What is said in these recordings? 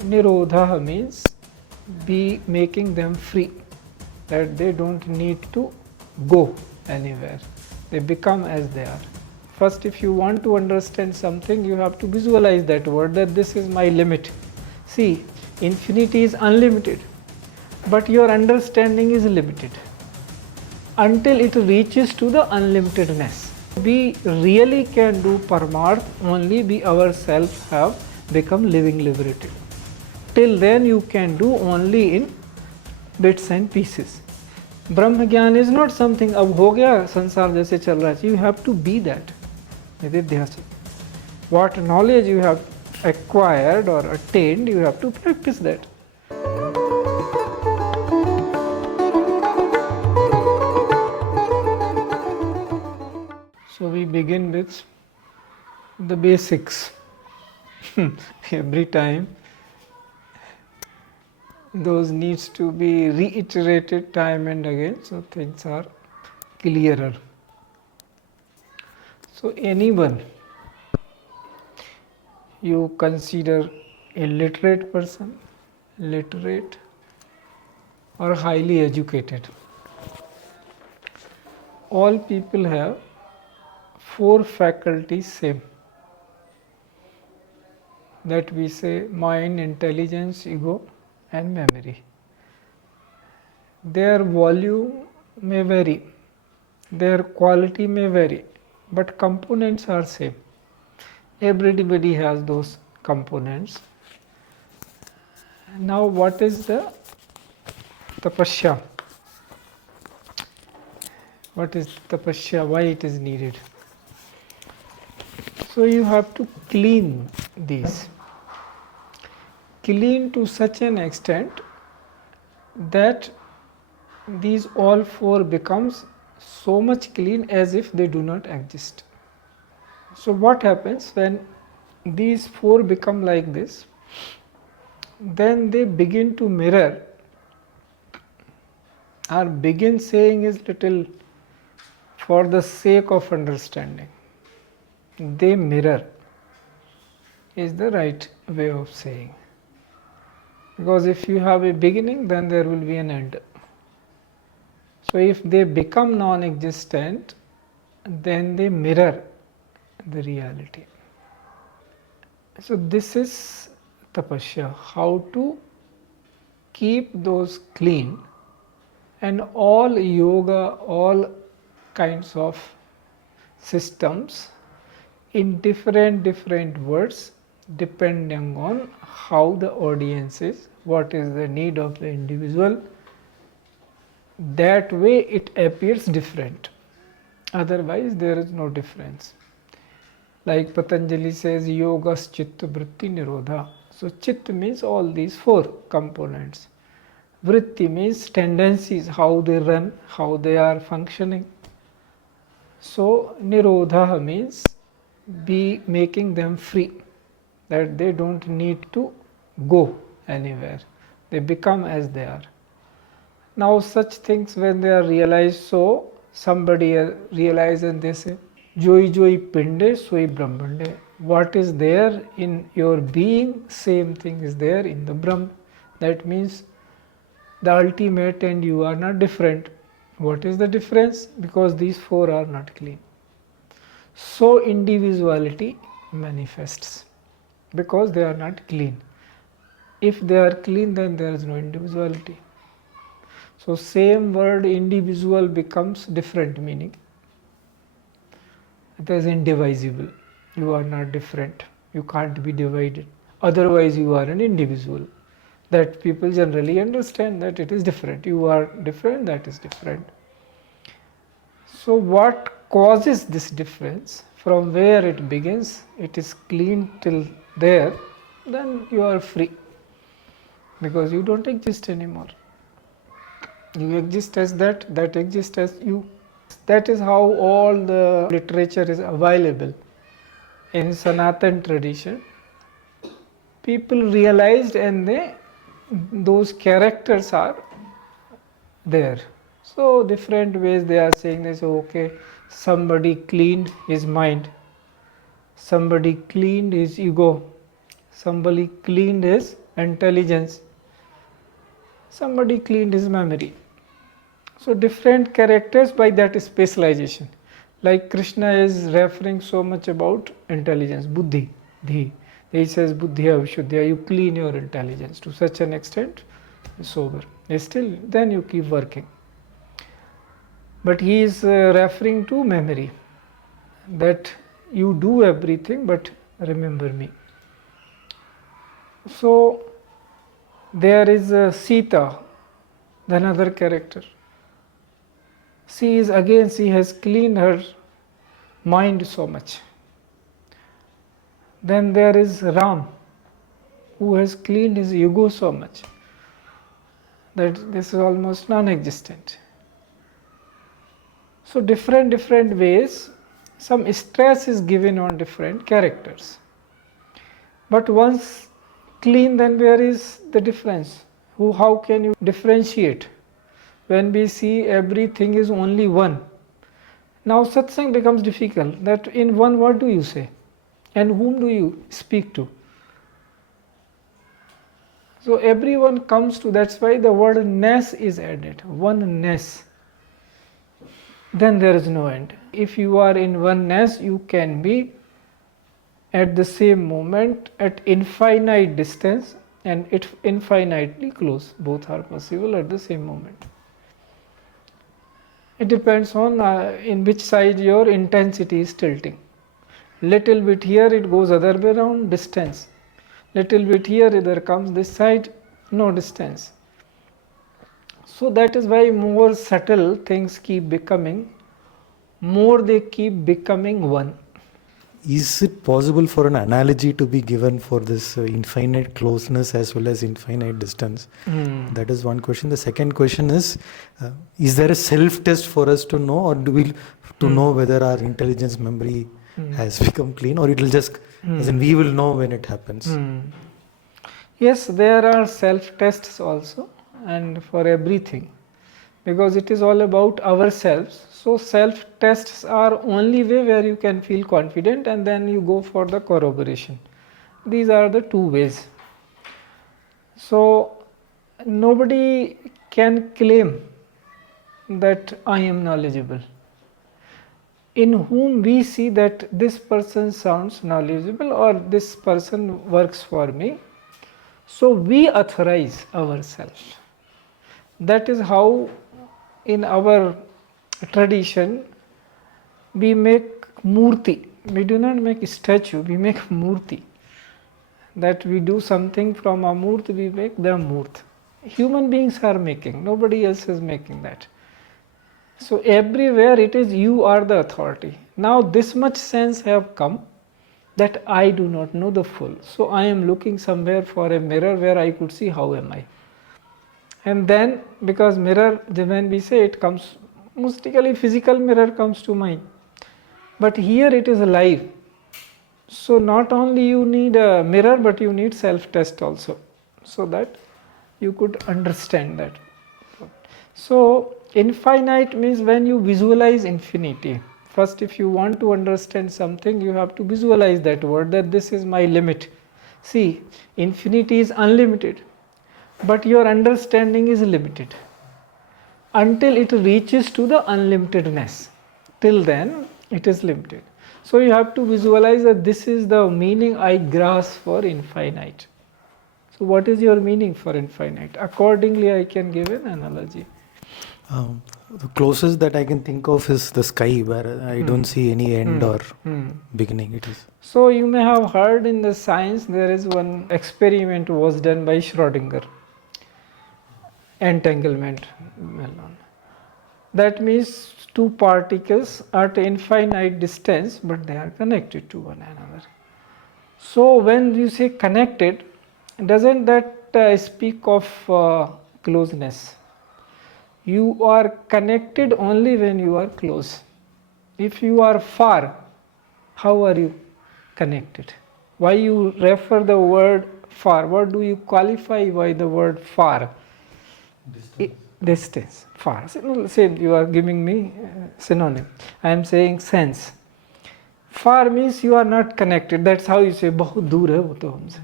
Nirodha means be making them free, that they don't need to go anywhere. They become as they are. First, if you want to understand something, you have to visualize that word, that this is my limit. See, infinity is unlimited, but your understanding is limited until it reaches to the unlimitedness. We really can do Paramarth only we ourselves have become living liberated. Till then you can do only in bits and pieces. Brahma Gyan is not something अब हो गया संसार जैसे चल रहा है, you have to be that. What knowledge you have acquired or attained, you have to practice that. So we begin with the basics. Every time those needs to be reiterated time and again, so things are clearer. So anyone you consider a literate person, literate or highly educated, all people have 4 faculties same, that we say mind, intelligence, ego and memory. Their volume may vary, their quality may vary, but components are same. Everybody has those components. Now what is the tapasya? What is tapasya? Why it is needed? So you have to clean these. Clean to such an extent that these all 4 becomes so much clean as if they do not exist. So what happens when these 4 become like this? Then they begin to mirror, or begin saying is little for the sake of understanding. They mirror is the right way of saying. Because if you have a beginning, then there will be an end. So if they become non-existent, then they mirror the reality. So this is tapasya, how to keep those clean, and all yoga, all kinds of systems in different words, depending on how the audience is, what is the need of the individual. That way it appears different. Otherwise there is no difference. Like Patanjali says, yogas chitta vritti nirodha. So chitta means all these 4 components. Vritti means tendencies, how they run, how they are functioning. So nirodha means be making them free, that they don't need to go anywhere. They become as they are. Now such things when they are realized, so somebody realizes and they say, Joi Joi Pinde Soi Brahmande. What is there in your being, same thing is there in the Brahm. That means the ultimate and you are not different. What is the difference? Because these 4 are not clean. So individuality manifests, because they are not clean. If they are clean, then there is no individuality. So same word individual becomes different meaning. It is indivisible. You are not different. You can't be divided. Otherwise you are an individual. That people generally understand that it is different. You are different, that is different. So what causes this difference? From where it begins, it is clean till there, then you are free. Because you don't exist anymore. You exist as that, that exists as you. That is how all the literature is available. In Sanatan tradition, people realized and those characters are there. So different ways they are saying this, okay, somebody cleaned his mind, somebody cleaned his ego, somebody cleaned his intelligence. Somebody cleaned his memory. So different characters by that specialization. Like Krishna is referring so much about intelligence, buddhi, dhi. He says buddhiya vishuddhya, you clean your intelligence to such an extent, sober. Still, then you keep working. But he is referring to memory, that you do everything but remember me. So there is Sita, another character. She has cleaned her mind so much. Then there is Ram, who has cleaned his ego so much that this is almost non-existent. So different ways, some stress is given on different characters. But once clean, then where is the difference? How can you differentiate? When we see everything is only one. Now satsang becomes difficult, that in one what do you say? And whom do you speak to? So everyone comes to, that's why the word ness is added, oneness. Then there is no end. If you are in oneness, you can be at the same moment at infinite distance and infinitely close. Both are possible at the same moment. It depends on in which side your intensity is tilting. Little bit here, it goes other way around, distance. Little bit here, either comes this side, no distance. So that is why more subtle things keep becoming, more they keep becoming one. Is it possible for an analogy to be given for this infinite closeness as well as infinite distance? That is one question. The second question is there a self-test for us to know, or do we to know whether our intelligence memory has become clean, or it will just, as in we will know when it happens? Yes, there are self-tests also, and for everything, because it is all about ourselves. So self-tests are only way where you can feel confident, and then you go for the corroboration. These are the two ways. So nobody can claim that I am knowledgeable, in whom we see that this person sounds knowledgeable or this person works for me. So we authorize ourselves. That is how in our tradition we make murti. We do not make statue, we make murti. That we do something from a murti, we make the murt. Human beings are making, nobody else is making that. So everywhere it is you are the authority. Now this much sense have come that I do not know the full. So I am looking somewhere for a mirror where I could see how am I. And then, because mirror, when we say it comes, mystically physical mirror comes to mind. But here it is alive. So not only you need a mirror, but you need self-test also, so that you could understand that. So infinite means when you visualize infinity. First, if you want to understand something, you have to visualize that word, that this is my limit. See, infinity is unlimited, but your understanding is limited until it reaches to the unlimitedness. Till then, it is limited. So you have to visualize that this is the meaning I grasp for infinite. So what is your meaning for infinite? Accordingly, I can give an analogy. The closest that I can think of is the sky, where I don't see any end or beginning. It is. So you may have heard in the science there is one experiment was done by Schrödinger. Entanglement, well known. That means two particles are at infinite distance, but they are connected to one another. So when you say connected, doesn't that speak of closeness? You are connected only when you are close. If you are far, how are you connected? Why you refer the word far? What do you qualify by the word far? Distance, far. Same, you are giving me synonym. I am saying sense. Far means you are not connected. That's how you say, bahut dur hai wo to humse.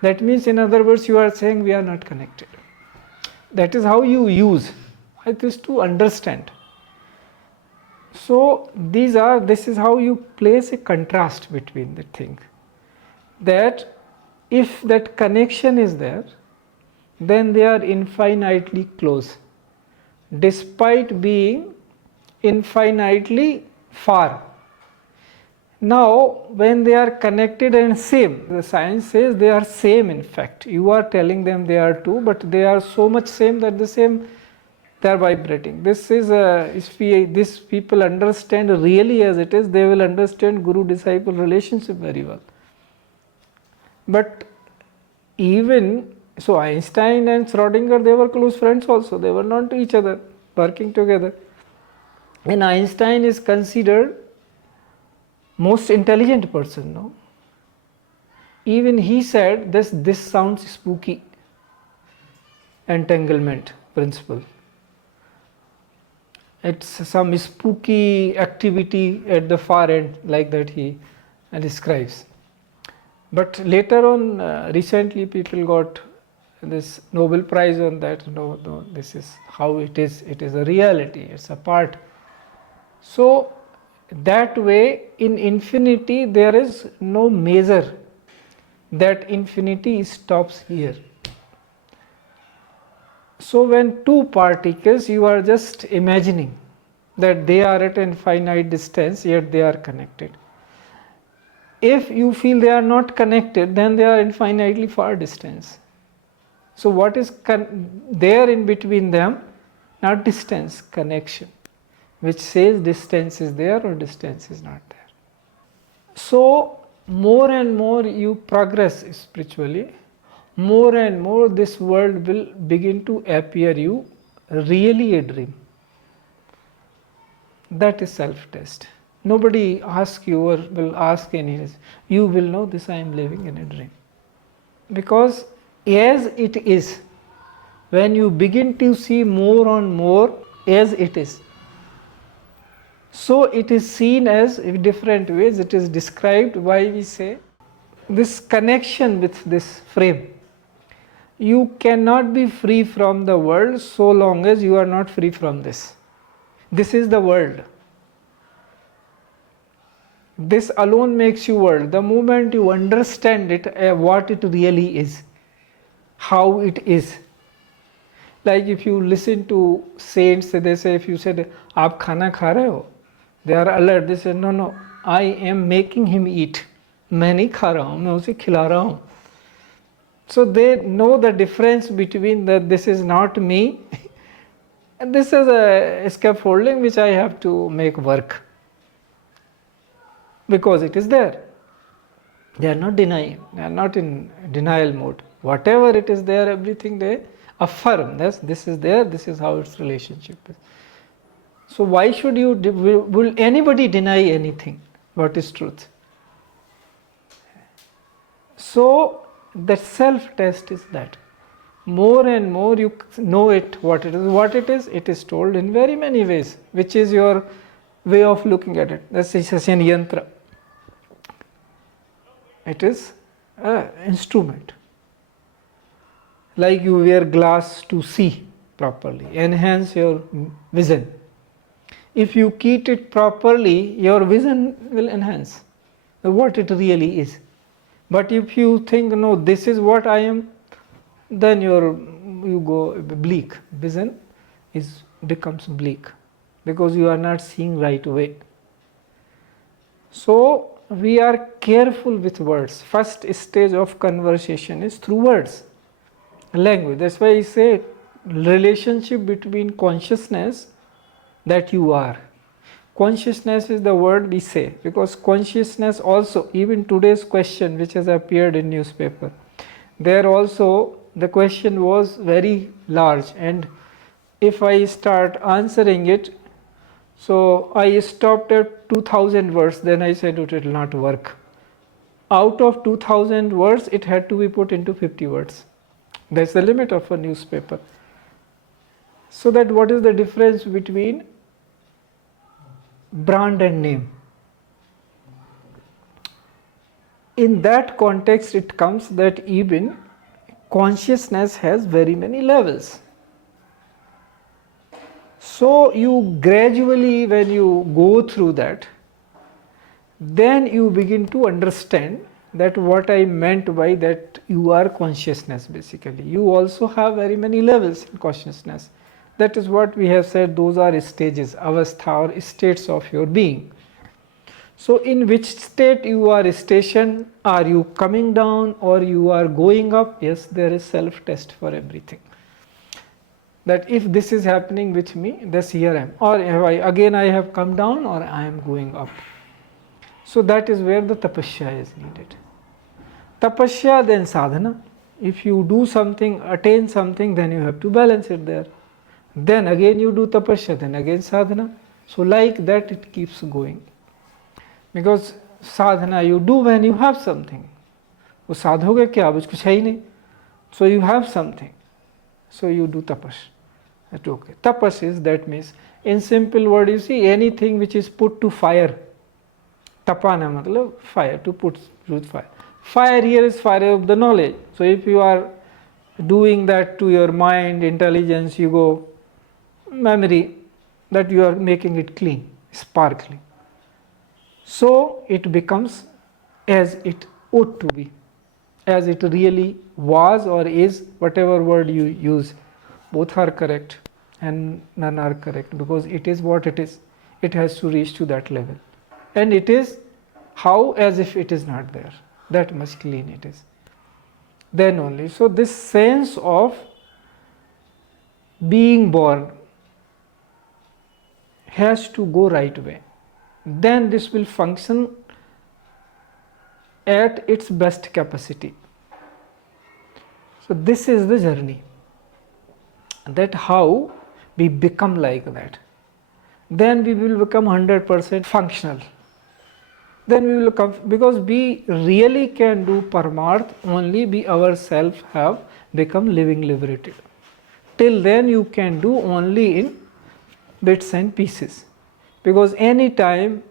That means, in other words, you are saying we are not connected. That is how you use. It is to understand. So this is how you place a contrast between the thing. That if that connection is there, then they are infinitely close, despite being infinitely far. Now, when they are connected and same, the science says they are same in fact. You are telling them they are two, but they are so much same that the same, they are vibrating. This is if these people understand really as it is, they will understand guru-disciple relationship very well. But even so, Einstein and Schrodinger, they were close friends also. They were not to each other, working together. And Einstein is considered most intelligent person, no? Even he said this sounds spooky. Entanglement principle. It's some spooky activity at the far end, like that he describes. But later on, recently people got this Nobel Prize on that. No, this is how it is. It is a reality. It's a part. So that way, in infinity, there is no measure. That infinity stops here. So when two particles, you are just imagining that they are at an infinite distance, yet they are connected. If you feel they are not connected, then they are infinitely far distance. So what is there in between them? Not distance, connection, which says distance is there or distance is not there. So more and more you progress spiritually, more and more this world will begin to appear you really a dream. That is self-test. Nobody asks you or will ask any. You will know this, I am living in a dream. Because as it is, when you begin to see more and more as it is, so it is seen as in different ways. It is described why we say this connection with this frame. You cannot be free from the world so long as you are not free from this. This is the world. This alone makes you world. The moment you understand it, what it really is, how it is. Like if you listen to saints, they say, if you said, "Aap khana kha rahe ho?" They are alert. They say, no, I am making him eat. मैं नहीं खा रहा हूँ, मैं उसे खिला रहा हूँ. So they know the difference between that this is not me and this is a scaffolding which I have to make work. Because it is there. They are not denying, they are not in denial mode. Whatever it is there, everything they affirm. This is there, this is how its relationship is. So why should you, will anybody deny anything? What is truth? So the self-test is that. More and more you know it, what it is. What it is told in very many ways, which is your way of looking at it. That's a yantra. It is an instrument. Like you wear glass to see properly, enhance your vision. If you keep it properly, your vision will enhance what it really is. But if you think, no, this is what I am, then you go bleak. Vision becomes bleak because you are not seeing right way. So we are careful with words. First stage of conversation is through words, language. That's why I say relationship between consciousness that you are. Consciousness is the word we say, because consciousness also, even today's question which has appeared in newspaper, there also the question was very large, and if I start answering it, so I stopped at 2000 words, then I said it will not work. Out of 2000 words, it had to be put into 50 words. That's the limit of a newspaper. So that what is the difference between brand and name? in that context it comes that even consciousness has very many levels. So you gradually, when you go through that, then you begin to understand that what I meant by that you are consciousness basically. You also have very many levels in consciousness. That is what we have said, those are stages, avastha or states of your being. So in which state you are stationed, are you coming down or you are going up? Yes, there is self-test for everything. That if this is happening with me, this here I am. Or I have come down or I am going up. So that is where the tapasya is needed. Tapasya, then sadhana. If you do something, attain something, then you have to balance it there. Then again you do tapasya, then again sadhana. So like that it keeps going. Because sadhana you do when you have something. वो साधोगे क्या, अब कुछ है ही नहीं. So you have something. So you do tapas. Okay. Tapas is, that means, in simple word, you see, anything which is put to fire. Tapana matlab fire, to put fire. Fire here is fire of the knowledge. So if you are doing that to your mind, intelligence, you go, memory, that you are making it clean, sparkling. So it becomes as it ought to be, as it really was or is, whatever word you use. Both are correct and none are correct, because it is what it is. It has to reach to that level. And it is how, as if it is not there. That much clean it is. Then only. So this sense of being born has to go right way. Then this will function at its best capacity. So this is the journey. That how we become like that. Then we will become 100% functional. Then we will come, because we really can do Paramarth only we ourselves have become living liberated. Till then you can do only in bits and pieces. Because any time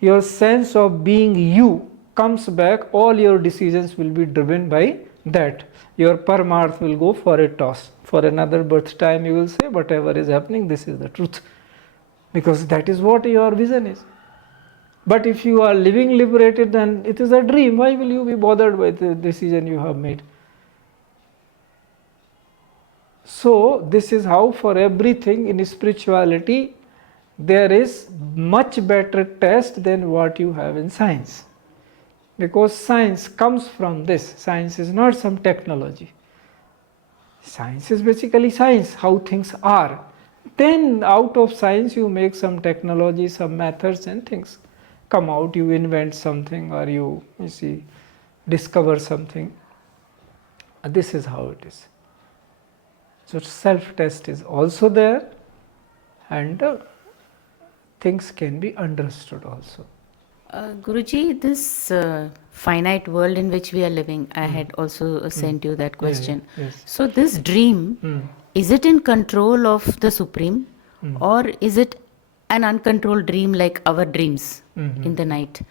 your sense of being you comes back, all your decisions will be driven by that. Your Paramarth will go for a toss. For another birth time you will say, whatever is happening, this is the truth. Because that is what your vision is. But if you are living liberated, then it is a dream. Why will you be bothered by the decision you have made? So this is how for everything in spirituality there is much better test than what you have in science. Because science comes from this. Science is not some technology. Science is basically science, how things are. Then out of science you make some technology, some methods and things come out. You invent something or you see, discover something. This is how it is. So self-test is also there, and things can be understood also. Guruji, this finite world in which we are living, I had also sent you that question. Yes. So this dream, is it in control of the Supreme, or is it an uncontrolled dream like our dreams in the night?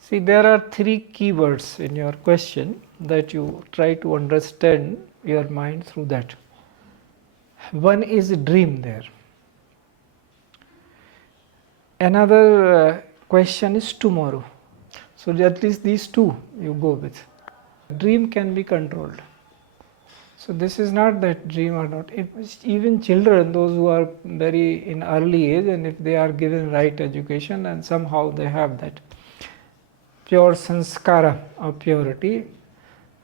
See, there are three keywords in your question that you try to understand your mind through that. One is dream there. Another question is tomorrow. So at least these two you go with. Dream can be controlled. So this is not that dream or not. Even children, those who are very in early age, and if they are given right education and somehow they have that pure sanskara of purity,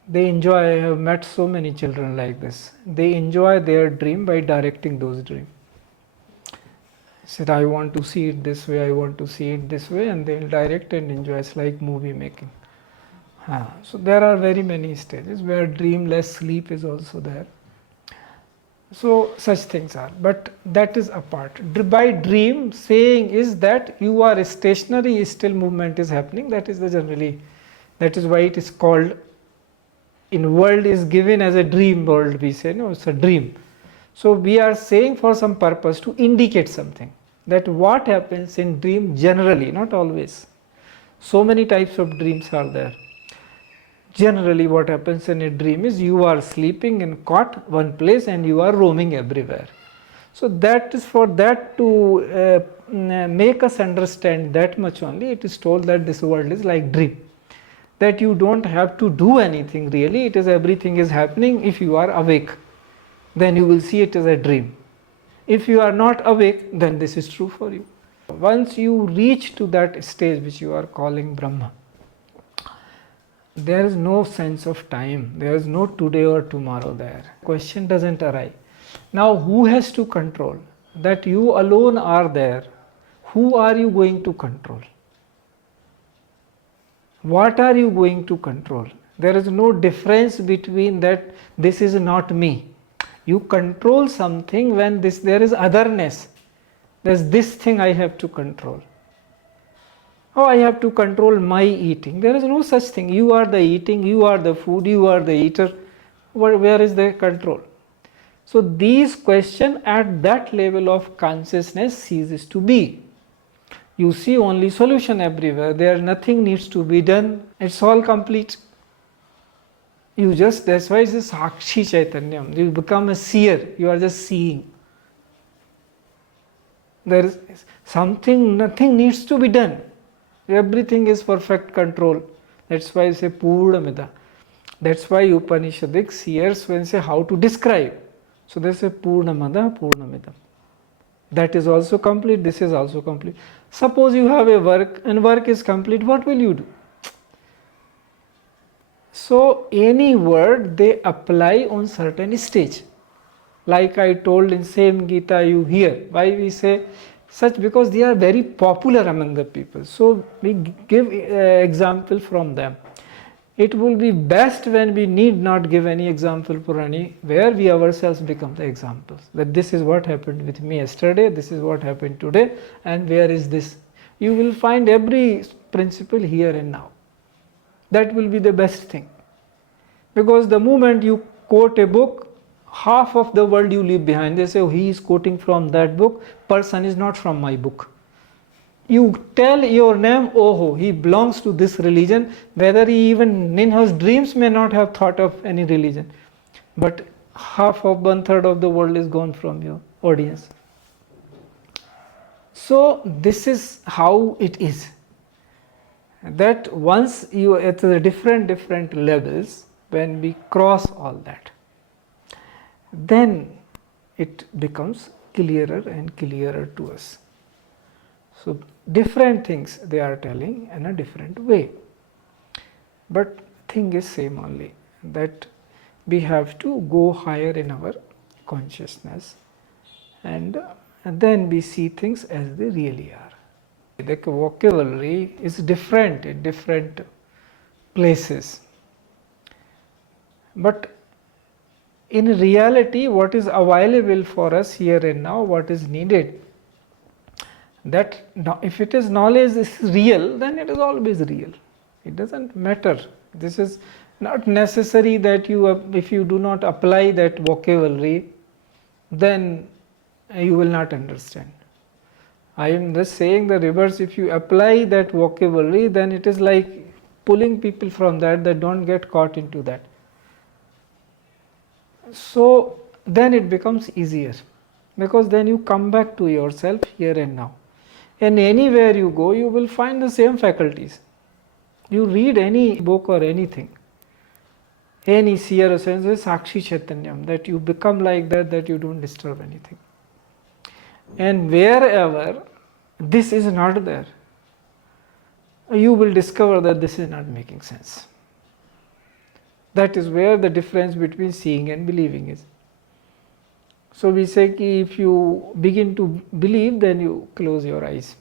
they enjoy. I have met so many children like this. They enjoy their dream by directing those dreams. Said, I want to see it this way, I want to see it this way, and they'll direct and enjoy. It's like movie making. So there are very many stages where dreamless sleep is also there. So such things are, but that is apart. By dream, saying is that you are stationary, still movement is happening. That is the generally, that is why it is called, in world is given as a dream world, we say, no, it's a dream. So we are saying for some purpose to indicate something, that what happens in dream generally, not always. So many types of dreams are there. Generally what happens in a dream is you are sleeping in cot one place and you are roaming everywhere. So that is for that to make us understand that much only, it is told that this world is like dream. That you don't have to do anything really, it is everything is happening. If you are awake, then you will see it as a dream. If you are not awake, then this is true for you. Once you reach to that stage which you are calling Brahma, there is no sense of time, there is no today or tomorrow there. Question doesn't arise. Now who has to control? That you alone are there. Who are you going to control? What are you going to control? There is no difference between that, this is not me. You control something when there is otherness. There's this thing I have to control. Oh, I have to control my eating. There is no such thing. You are the eating, you are the food, you are the eater. Where is the control? So these questions at that level of consciousness ceases to be. You see only solution everywhere. There nothing needs to be done. It's all complete. You just, that's why it's a Sakshi Chaitanyam. You become a seer. You are just seeing. There is something, nothing needs to be done. Everything is perfect control. That's why I say Purnamida. That's why Upanishadic seers when say how to describe. So they say Purnamada, Purnamidam. That is also complete, this is also complete. Suppose you have a work and work is complete, what will you do? So any word they apply on certain stage. Like I told in same Gita you hear. Why we say such? Because they are very popular among the people. So we give example from them. It will be best when we need not give any example for any, where we ourselves become the examples. That this is what happened with me yesterday, this is what happened today, and where is this? You will find every principle here and now. That will be the best thing. Because the moment you quote a book, half of the world you leave behind. They say, oh, he is quoting from that book, person is not from my book. You tell your name, oh, he belongs to this religion, whether he even in his dreams may not have thought of any religion. But half of 1/3 of the world is gone from your audience. So this is how it is. That once you at the different levels, when we cross all that, then it becomes clearer and clearer to us. So different things they are telling in a different way. But thing is same only, that we have to go higher in our consciousness and then we see things as they really are. The vocabulary is different in different places. But in reality, what is available for us here and now, what is needed, that if it is knowledge is real, then it is always real. It doesn't matter. This is not necessary that you, if you do not apply that vocabulary, then you will not understand. I am just saying the reverse. If you apply that vocabulary, then it is like pulling people from that, they don't get caught into that. So then it becomes easier, because then you come back to yourself here and now. And anywhere you go, you will find the same faculties. You read any book or anything, any seer or sense, Sakshi Chaitanyam, that you become like that, that you don't disturb anything. And wherever this is not there, you will discover that this is not making sense. That is where the difference between seeing and believing is. So we say ki if you begin to believe, then you close your eyes,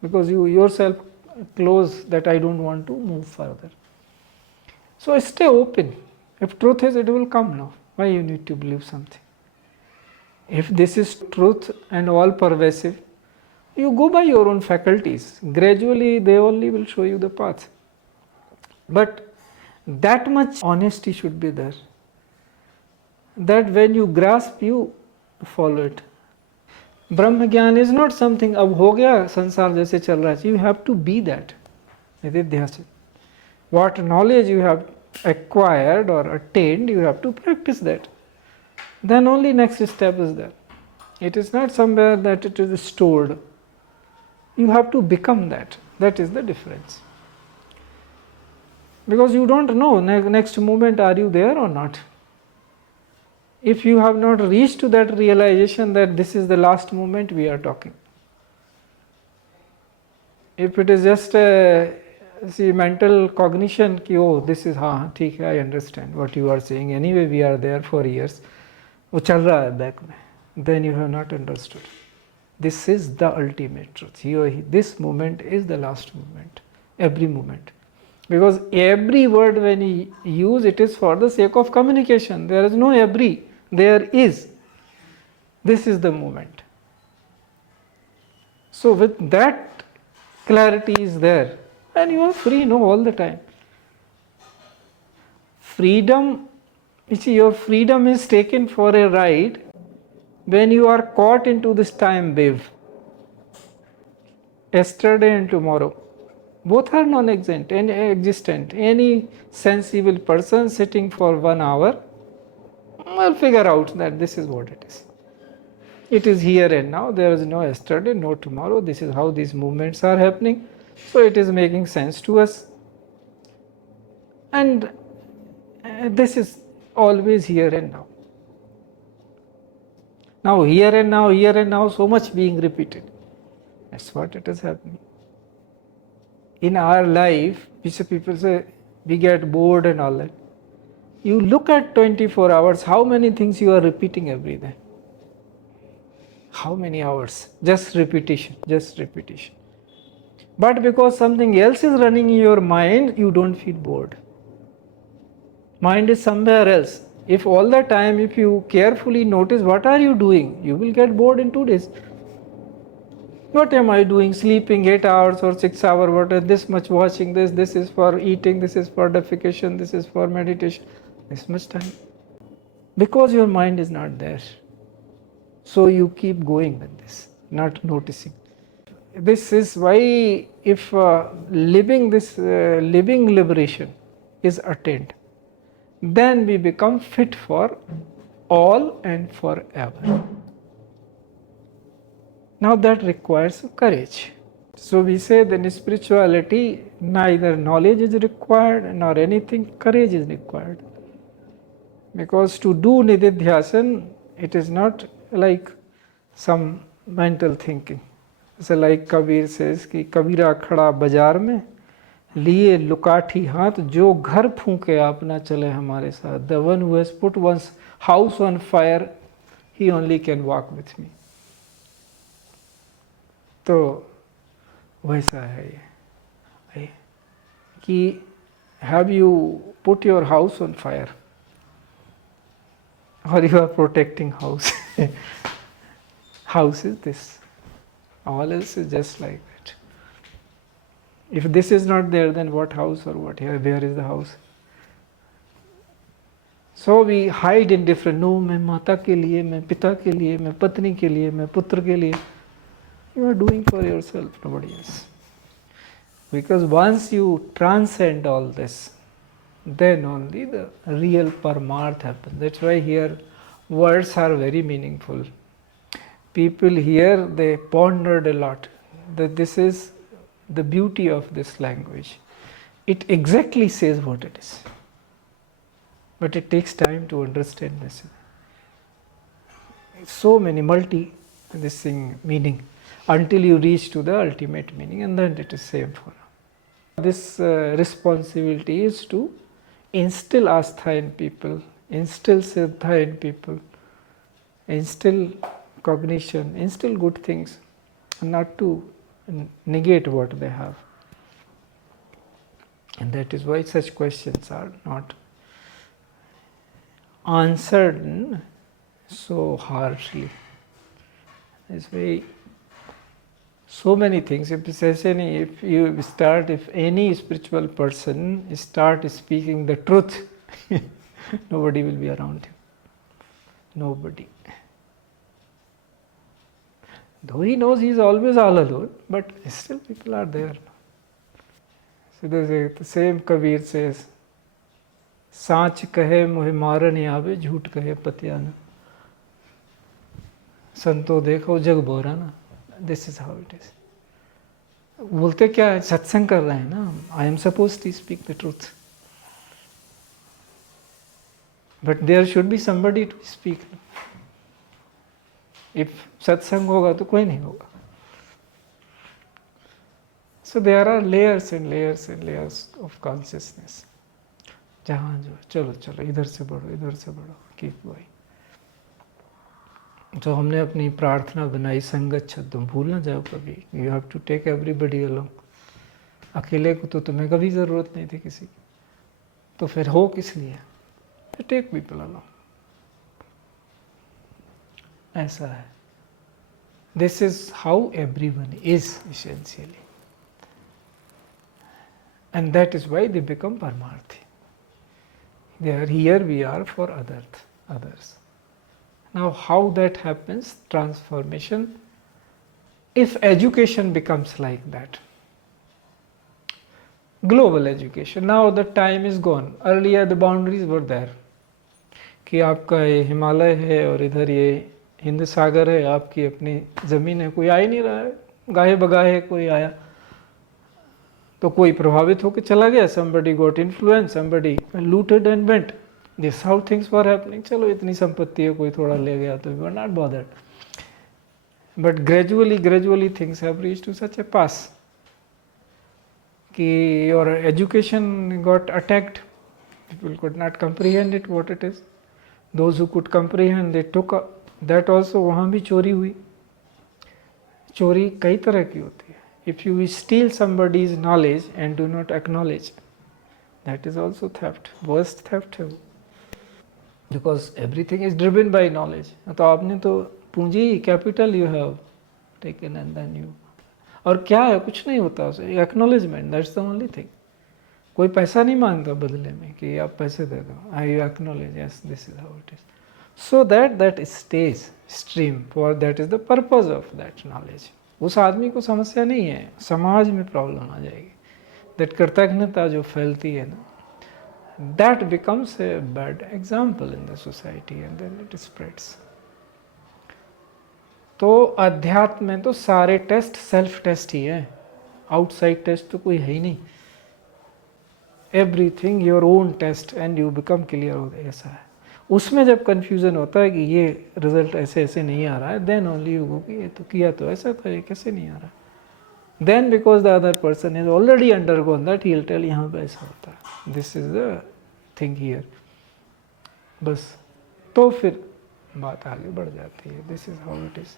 because you yourself close that I don't want to move further. So stay open. If truth is, it will come now. Why you need to believe something? If this is truth and all pervasive, you go by your own faculties. Gradually they only will show you the path. But that much honesty should be there, that when you grasp, you follow it. Brahma Gyan is not something ab ho gaya sansar jaise chal raha hai. You have to be that. What knowledge you have acquired or attained, you have to practice that. Then only next step is there. It is not somewhere that it is stored. You have to become that. That is the difference. Because you don't know next moment are you there or not. If you have not reached to that realization that this is the last moment we are talking. If it is just a mental cognition, ki, oh, this is, theek hai, I understand what you are saying. Anyway, we are there for years. वो चल रहा है back में. Then you have not understood. This is the ultimate truth. This moment is the last moment. Every moment. Because every word when you use, it is for the sake of communication. There is no every. There is. This is the moment. So with that clarity is there, and you are free, all the time. Freedom, you see, your freedom is taken for a ride when you are caught into this time wave. Yesterday and tomorrow. Both are non-existent. Any sensible person sitting for 1 hour will figure out that this is what it is. It is here and now. There is no yesterday, no tomorrow. This is how these movements are happening. So it is making sense to us. And this is always here and now. Now, here and now, so much being repeated. That's what it is happening. In our life, people say, we get bored and all that. You look at 24 hours, how many things you are repeating every day? How many hours? Just repetition. But because something else is running in your mind, you don't feel bored. Mind is somewhere else. If all the time, if you carefully notice what are you doing, you will get bored in 2 days. What am I doing? Sleeping 8 hours or 6 hours, what, this much watching this is for eating, this is for defecation, this is for meditation, this much time. Because your mind is not there. So you keep going with this, not noticing. This is why if living liberation is attained, then we become fit for all and forever. Now that requires courage. So we say that in spirituality, neither knowledge is required nor anything, courage is required. Because to do nididhyasan, it is not like some mental thinking. So like Kabir says कि कबीरा खड़ा बाजार में लिए लुकाठी हाथ जो घर फूंके आप ना चले हमारे साथ. The one who has put one's house on fire, he only can walk with me. तो वैसा है ये कि have you put your house on fire or you are protecting house? House is this, all else is just like that. If this is not there, then what house or what here? Where is the house? So we hide in different. No, मैं माता के लिए, मैं पिता के लिए, मैं पत्नी के लिए, मैं पुत्र के लिए. You are doing for yourself, nobody else. Because once you transcend all this, then only the real paramarth happens. That's why here words are very meaningful. People here, they pondered a lot. That this is the beauty of this language. It exactly says what it is. But it takes time to understand this. So many meaning until you reach to the ultimate meaning, and then it is same for now. This responsibility is to instill astha in people, instill siddha in people, instill cognition, instill good things, not to negate what they have. And that is why such questions are not answered so harshly. It's very so many things. If any spiritual person start speaking the truth, nobody will be around him. Nobody. Though he knows he is always all alone, but still people are there. The same Kabir says, सांच कहे मोहे मारन आवे झूठ कहे पतिया न संतो देखो जग बोरा ना. This is how it is. बोलते क्या है, सत्संग कर रहे हैं ना, I am suppose to speak the truth, but there should be somebody to speak. If सत्संग होगा तो कोई नहीं होगा. So there are layers and layers and layers of consciousness. जहाँ जो चलो चलो इधर से बढ़ो, इधर से बढ़ो, कीप गोइंग. तो हमने अपनी प्रार्थना बनाई, संगत छद्म, भूल ना जाओ कभी. You have to take everybody along. अकेले को तो तुम्हें कभी ज़रूरत नहीं थी किसी की, तो फिर हो किस लिए? Take people along. ऐसा है. This is how everyone is essentially, and that is why they become paramarthi. They are here, we are for others. Now how that happens, transformation, if education becomes like that, global education, now the time is gone. Earlier the boundaries were there, कि आपका ये हिमालय है और इधर ये हिंद सागर है, आपकी अपनी ज़मीन है, कोई आ ही नहीं रहा है, गाहे बगाहे कोई आया तो कोई प्रभावित होकर चला गया. somebody got influenced, somebody looted and went. This how things were happening. चलो इतनी संपत्ति है, कोई थोड़ा ले गया तो we were not bothered. But gradually things have reached to such a pass कि your education got attacked. People could not comprehend it what it is. Those who could comprehend, they took that also. वहाँ भी चोरी हुई. चोरी कई तरह की होती है. If you steal somebody's knowledge and do not acknowledge, that is also theft. Worst theft है वो. Because everything is driven by knowledge. तो आपने तो पूंजी, capital you have taken and then you. और क्या है, कुछ नहीं होता उसे. Acknowledgement, that's the only thing. कोई पैसा नहीं मांगता बदले में कि आप पैसे दे दो. I acknowledge, yes, this is how it is. So that stays stream, for that is the purpose of that knowledge. उस आदमी को समस्या नहीं है, समाज में प्रॉब्लम आ जाएगी. दैट कृतज्ञता जो फैलती है ना, that becomes a bad example in the society and then it spreads. तो अध्यात्म में तो सारे टेस्ट सेल्फ टेस्ट ही है, आउटसाइड टेस्ट तो कोई है ही नहीं. Everything your own test and you become clear. ऐसा है. उसमें जब कन्फ्यूज़न होता है कि ये रिजल्ट ऐसे ऐसे नहीं आ रहा है, देन ओनली यू गो कि ये तो किया तो ऐसा था, ये कैसे नहीं आ रहा. Then because the other person is already undergone that, he will tell यहाँ पे ऐसा होता है. This is the thing here. बस तो फिर बात आगे बढ़ जाती है. This is how it is.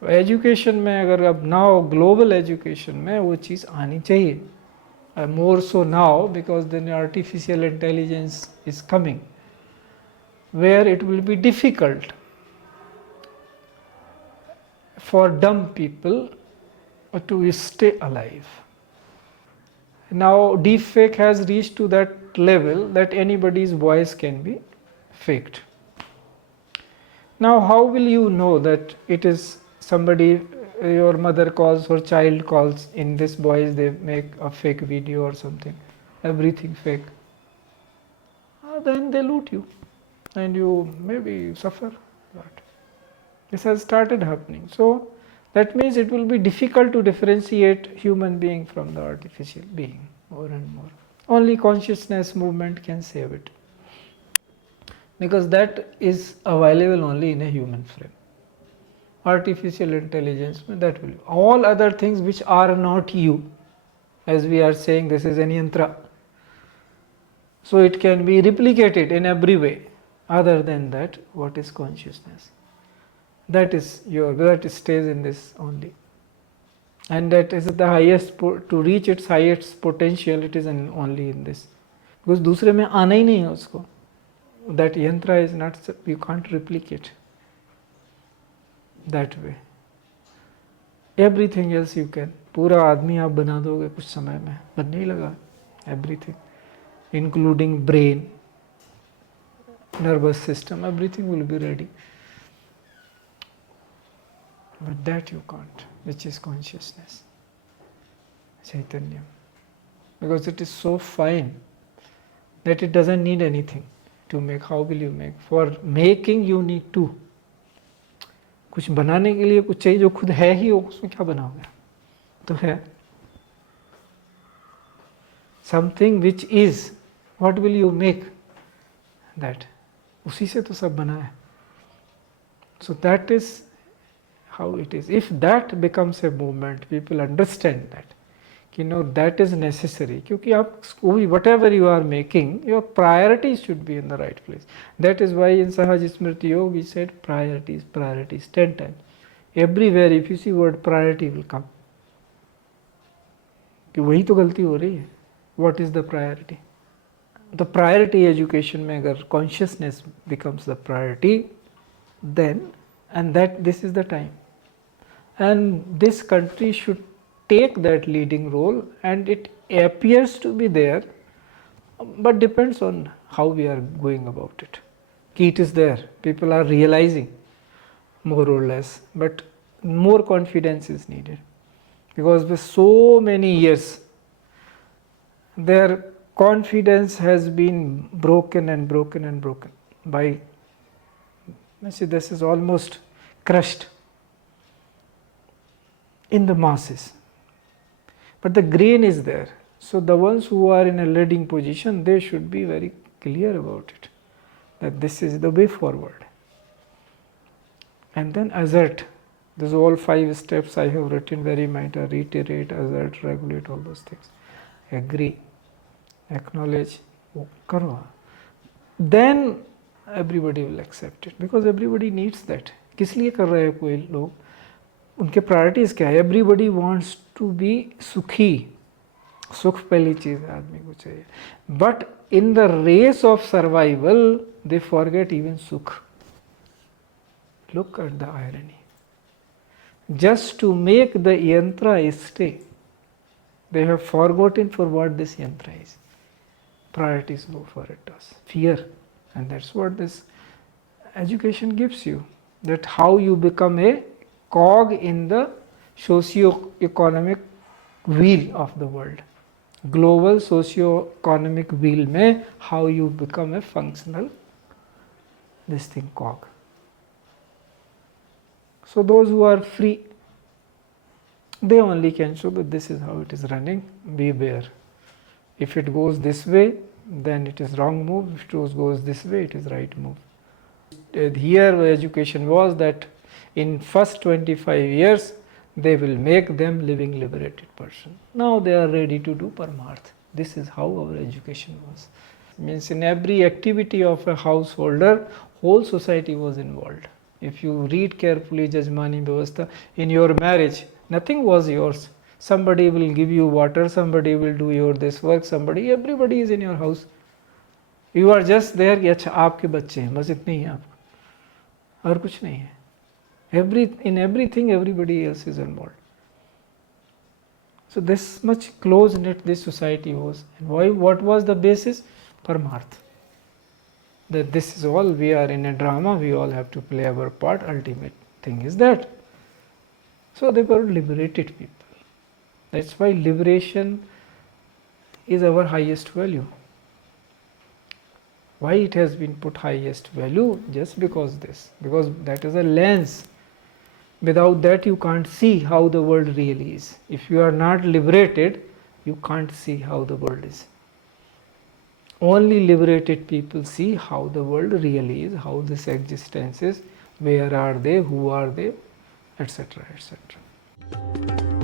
तो एजुकेशन में अगर अब नाउ ग्लोबल एजुकेशन में वो चीज़ आनी चाहिए, more so now because then artificial intelligence is coming, where it will be difficult for dumb people to stay alive. Now deepfake has reached to that level that anybody's voice can be faked. Now how will you know that it is somebody, your mother calls or child calls, in this voice they make a fake video or something, everything fake. Then they loot you and you maybe suffer a lot. This has started happening. So that means it will be difficult to differentiate human being from the artificial being more and more. Only consciousness movement can save it, because that is available only in a human frame. Artificial intelligence, that will. All other things which are not you, as we are saying, this is an yantra. So it can be replicated in every way. Other than that, what is consciousness? That is that stays in this only, and that is the highest. To reach its highest potential, it is only in this, because दूसरे में आना ही नहीं है उसको. That yantra is not, you can't replicate that way. Everything else you can. पूरा आदमी आप बना दोगे कुछ समय में, बनने ही लगा. Everything, including brain, nervous system, everything will be ready. But that you can't, which is consciousness, Chaitanya. because it is so fine that it doesn't need anything to make. How will you make? For making you need two. कुछ बनाने के लिए कुछ चाहिए जो खुद है ही, उसमें क्या बनाओगे? तो है something which is, what will you make that? उसी से तो सब बना है. So that is how it is. If that becomes a movement, people understand that, you know, that is necessary. क्योंकि आप whatever you are making, your priorities should be in the right place. That is why in Sahaj Smriti Yoga we said priorities, priorities 10 times. Everywhere if you see word priority will come. कि वही तो गलती हो रही है. What is the priority? The priority education में अगर consciousness becomes the priority, then, and that this is the time. And this country should take that leading role, and it appears to be there, but depends on how we are going about it. Ki it is there, people are realizing more or less, but more confidence is needed, because with so many years their confidence has been broken and broken and broken by, see, this is almost crushed in the masses. But the grain is there. So the ones who are in a leading position, they should be very clear about it, that this is the way forward. And then assert. These all 5 steps I have written, very matter, reiterate, assert, regulate, all those things. Agree, acknowledge, karo. Then everybody will accept it, because everybody needs that. किस लिए कर रहे हैं कोई लोग? उनके priorities क्या है? एवरीबडी वांट्स टू बी सुखी. सुख पहली चीज है आदमी को चाहिए, but in the race of survival they forget even sukh. Look at the irony. Just to make the yantra stay, they have forgotten for what this yantra is. Priorities go for it, fear, and that's what this education gives you, that how you become a cog in the socio-economic wheel of the world. Global socio-economic wheel mein how you become a functional this thing cog. So those who are free, they only can show that this is how it is running. Beware. If it goes this way, then it is wrong move. If it goes this way, it is right move. Here education was that in first 25 years they will make them living liberated person. Now they are ready to do parmarth. This is how our education was. Means in every activity of a householder, whole society was involved. If you read carefully Jajmani Vyavastha, in your marriage, nothing was yours. Somebody will give you water, somebody will do your this work, everybody is in your house. You are just there कि अच्छा आपके बच्चे हैं, बस इतने ही हैं आपको, और कुछ नहीं है. In everything, everybody else is involved. So this much close-knit this society was. And why? What was the basis? Paramarth. That this is all, we are in a drama, we all have to play our part, ultimate thing is that. So they were liberated people. That's why liberation is our highest value. Why it has been put highest value? Just because that is a lens. Without that you can't see how the world really is. If you are not liberated, you can't see how the world is. Only liberated people see how the world really is, how this existence is, where are they, who are they, etc., etc.